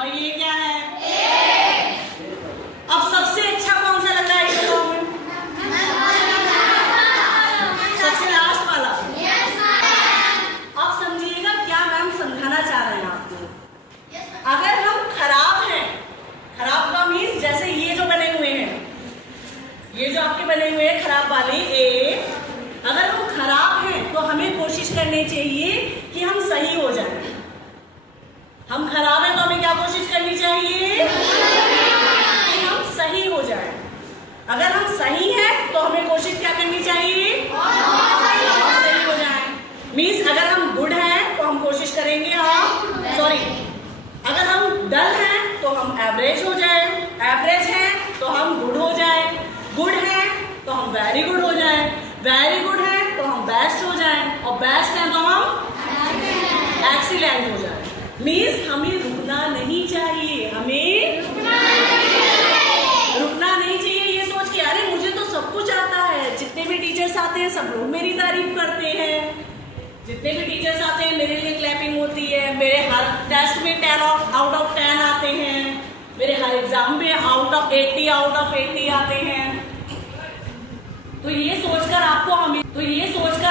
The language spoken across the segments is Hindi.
और ये क्या है ए। अब सबसे अच्छा कौन सा लग रहा है ये में? सबसे लास्ट वाला। अब समझिएगा क्या मैम समझाना चाह रहे हैं आपको। अगर हम खराब हैं, खराब का मीन्स जैसे ये जो बने हुए हैं, ये जो आपके बने हुए हैं खराब वाले ए, अगर हम खराब हैं तो हमें कोशिश करनी चाहिए कि हम सही हो जाएं। हम खराब हैं तो हमें क्या कोशिश करनी चाहिए कि हम सही हो जाएं। अगर हम सही हैं तो हमें कोशिश क्या करनी चाहिए हम सही हो जाएं। मीन्स अगर हम गुड हैं तो हम कोशिश करेंगे हम अगर हम डल हैं तो हम एवरेज हो जाए, एवरेज हैं तो हम गुड हो जाए, गुड है तो हम वेरी गुड हो जाए, वेरी गुड है तो हम बेस्ट हो जाए, और बेस्ट है तो हम एक्सीलेंट हो जाए। मीन्स हमें रुकना नहीं चाहिए, हमें रुकना नहीं चाहिए ये सोच के अरे मुझे तो सब कुछ आता है। जितने भी टीचर्स आते हैं सब लोग मेरी तारीफ करते हैं, जितने भी टीचर्स आते हैं मेरे लिए क्लैपिंग होती है, मेरे हर टेस्ट में 10 आउट ऑफ 10 आते हैं, मेरे हर एग्जाम में आउट ऑफ 80 आते हैं। तो ये सोचकर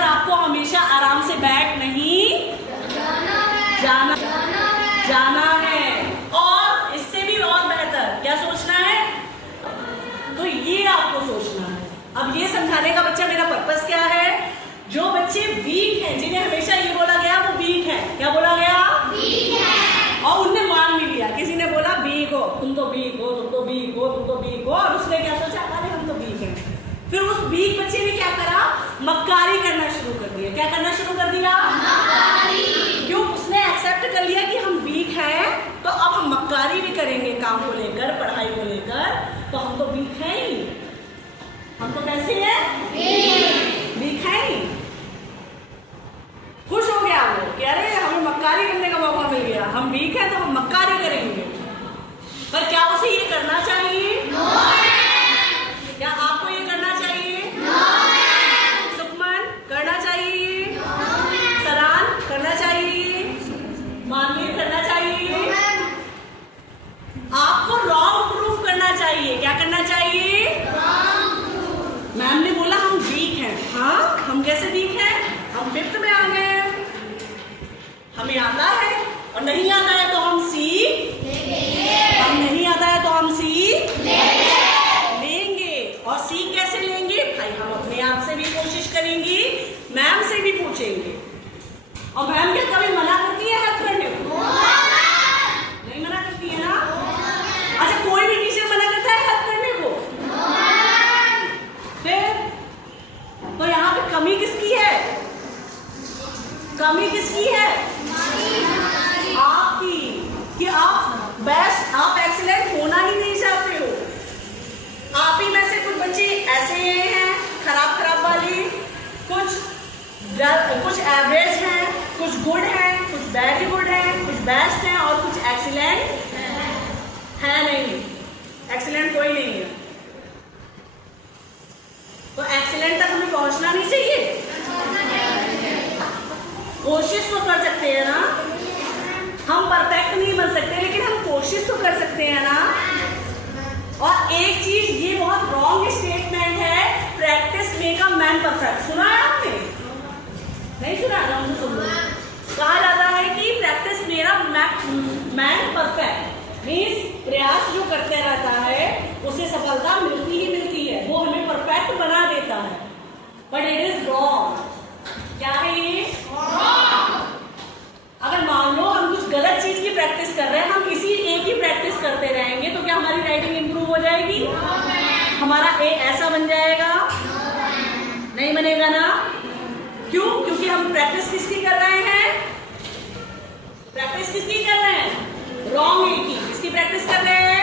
आपको हमेशा आराम से बैठ नहीं जाना है। और इससे भी और बेहतर क्या सोचना है, तो ये आपको सोचना है। अब ये समझाने का बच्चा मेरा पर्पस क्या है, जो बच्चे वीक हैं, जिन्हें हमेशा ये बोला गया वो वीक है, क्या बोला गया वीक है, और उनने मान भी लिया। किसी ने बोला वीक हो, तुम तो वीक हो, तुम तो वीक हो, तुम तो वीक हो, और उसने क्या सोचा अरे हम तो वीक हैं। फिर उस वीक बच्चे ने क्या करा, मक्कारी करना शुरू कर दिया। क्या करना शुरू कर दिया, मक्कारी। क्यों, उसने एक्सेप्ट कर लिया कि हम वीक हैं तो अब हम मक्कारी भी करेंगे काम को लेकर, पढ़ाई को लेकर, तो हम तो वीक हैं ही, हम तो कैसे हैं वीक हैं ही। खुश हो गया वो कि अरे हमें मक्कारी करने का मौका मिल गया, हम वीक हैं तो हम मक्कारी करेंगे। पर क्या उसे ये करना चाहिए? क्या आपको ये करना चाहिए? सुखमन करना चाहिए? सरान करना चाहिए? मानवीय करना चाहिए? आपको रॉन्ग प्रूफ करना चाहिए। क्या करना चाहिए? मैम ने बोला हम वीक हैं। हाँ, हम कैसे वीक हैं? हम 5th में आ गए हैं, हमें आता है, और नहीं आता है तो हम सीख नहीं आता है तो हम सीख लेंगे। और सीख कैसे लेंगे भाई, हम अपने आप से भी कोशिश करेंगे, मैम से भी पूछेंगे। और मैम क्या कभी मना करती है हेल्प करने को? नहीं मना करती है ना। अच्छा, कोई भी टीचर मना करता है हेल्प करने को? फिर तो यहाँ पे कमी किसकी है? कमी किसकी है? आपकी, कि आप बेस्ट, आप एक्सीलेंट होना ही नहीं चाहते हो। आप ही में से कुछ बच्चे ऐसे हैं खराब वाले, कुछ एवरेज हैं, कुछ गुड हैं, कुछ वेरी गुड हैं, कुछ बेस्ट हैं, और कुछ एक्सीलेंट है नहीं। एक्सीलेंट कोई नहीं है। तो एक्सीलेंट तक हमें पहुंचना नहीं चाहिए। कोशिश तो कर सकते हैं ना, हम परफेक्ट नहीं बन सकते लेकिन हम कोशिश तो कर सकते हैं ना। और एक चीज ये बहुत रॉन्ग स्टेटमेंट है, practice make a man perfect. सुना है आपने? नहीं सुना? सुन लो। कहा जाता है कि प्रैक्टिस मेरा मैन परफेक्ट, मीन्स प्रयास जो करते रहता है उसे सफलता मिलती ही मिलती है, वो हमें परफेक्ट बना देता है। But it is wrong. क्या है ये? अगर मान लो हम कुछ गलत चीज की प्रैक्टिस कर रहे हैं, हम इसी एक ही प्रैक्टिस करते रहेंगे तो क्या हमारी राइटिंग इंप्रूव हो जाएगी? हमारा ए ऐसा बन जाएगा? नहीं बनेगा ना। क्यों? क्योंकि हम प्रैक्टिस किसकी कर रहे हैं? प्रैक्टिस किसकी कर रहे हैं? रॉन्ग ए की। किसकी प्रैक्टिस कर रहे हैं?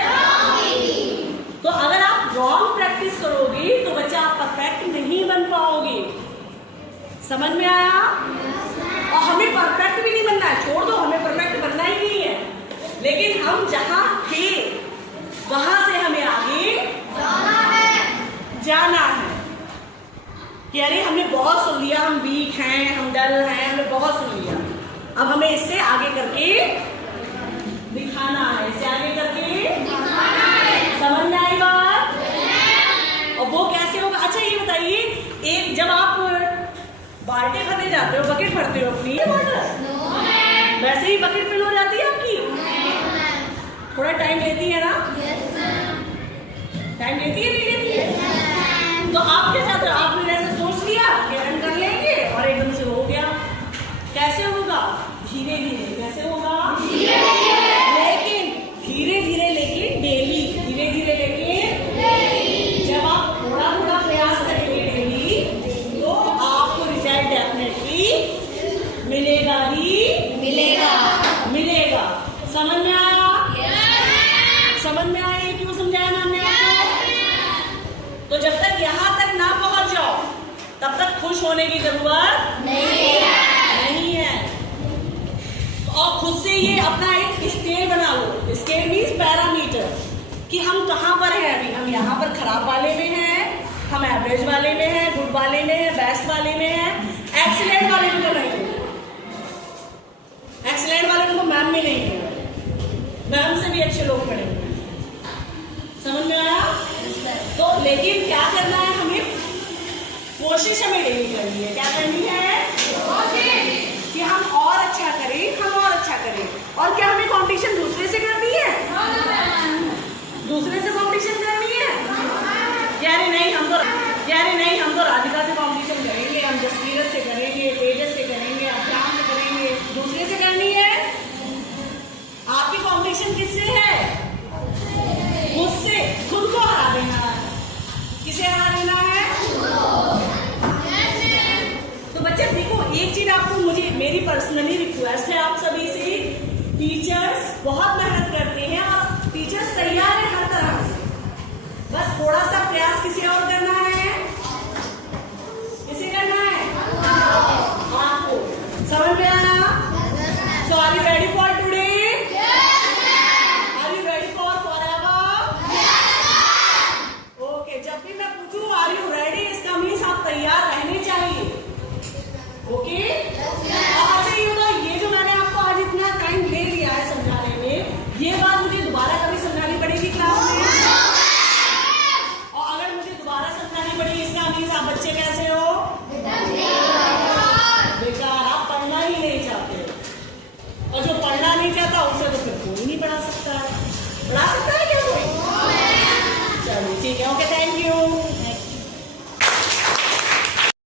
तो अगर आप रॉन्ग प्रैक्टिस करोगी तो बच्चा आप परफेक्ट नहीं बन पाओगे। समझ में आया? और हमें परफेक्ट भी नहीं बनना है, छोड़ दो, हमें परफेक्ट बनना ही नहीं है, लेकिन हम जहां थे वहां से हमें आगे जाना है। कि अरे हमने बहुत सुन लिया, हम वीक हैं, हम डल हैं, हमने बहुत सुन लिया, अब हमें इससे आगे करके दिखाना है, इससे पार्टी करने जाते हो, बकेट भरते हो अपनी वैसे ही बकेट फिल हो जाती है आपकी? थोड़ा टाइम लेती है ना? टाइम लेती है, नहीं लेती? तो आप क्या चाहते हो? आपने ऐसे सोच लिया कि रन कर लेंगे और एकदम से हो गया। कैसे होगा? धीरे धीरे। कैसे होगा? लेकिन धीरे धीरे, लेकिन डेली। धीरे धीरे लेकिन जब आप थोड़ा थोड़ा प्रयास करेंगे डेली, तो आपको रिजल्ट डेफिनेटली मिलेगा ही मिलेगा। समझ में आया? समझ में आया? क्यों समझाया ना हमने आपको? तो जब तक यहाँ तक ना पहुंच जाओ, तब तक खुश होने की जरूरत नहीं है। और खुद से ये अपना एक स्केल बना लो। स्केल मीन्स पैरामीटर, कि हम कहाँ पर हैं अभी। हम यहाँ पर खराब वाले में हैं, हम एवरेज वाले में हैं, गुड वाले में हैं, बेस्ट वाले में हैं, एक्सीलेंट वाले में तो नहीं है। एक्सीलेंट वाले में तो मैम में नहीं है, मैम से भी अच्छे लोग पढ़े हुए हैं। समझ में आया? तो लेकिन क्या करना है हमें? कोशिश हमें डेली करनी है। क्या करनी है? कि हम और अच्छा करें, हम और अच्छा करें। और क्या हमें कंपटीशन दूसरे से करनी है? दूसरे से कंपटीशन करनी है? यारे नहीं, हम तो राधिका से कंपटीशन करेंगे, हम जसवीरत से करेंगे, तेजस से करेंगे, अब्राम से करेंगे। दूसरे से करनी है? आपकी कंपटीशन किससे है? मुझसे। खुद को हरा देना है। किसे हरा देना है? तो बच्चे देखो, एक चीज आपको, मुझे मेरी पर्सनली रिक्वेस्ट है आप सभी से, टीचर्स बहुत मेहनत करते हैं और टीचर्स तैयार है हर तरह से, बस थोड़ा सा प्रयास किसे और करना है? किसे करना है? आपको। समझ में आया? So are you ready for today? Are you ready for forever? Okay, जब भी मैं पूछूं are you ready, इसका मीन्स आप तैयार रहने चाहिए। ओके?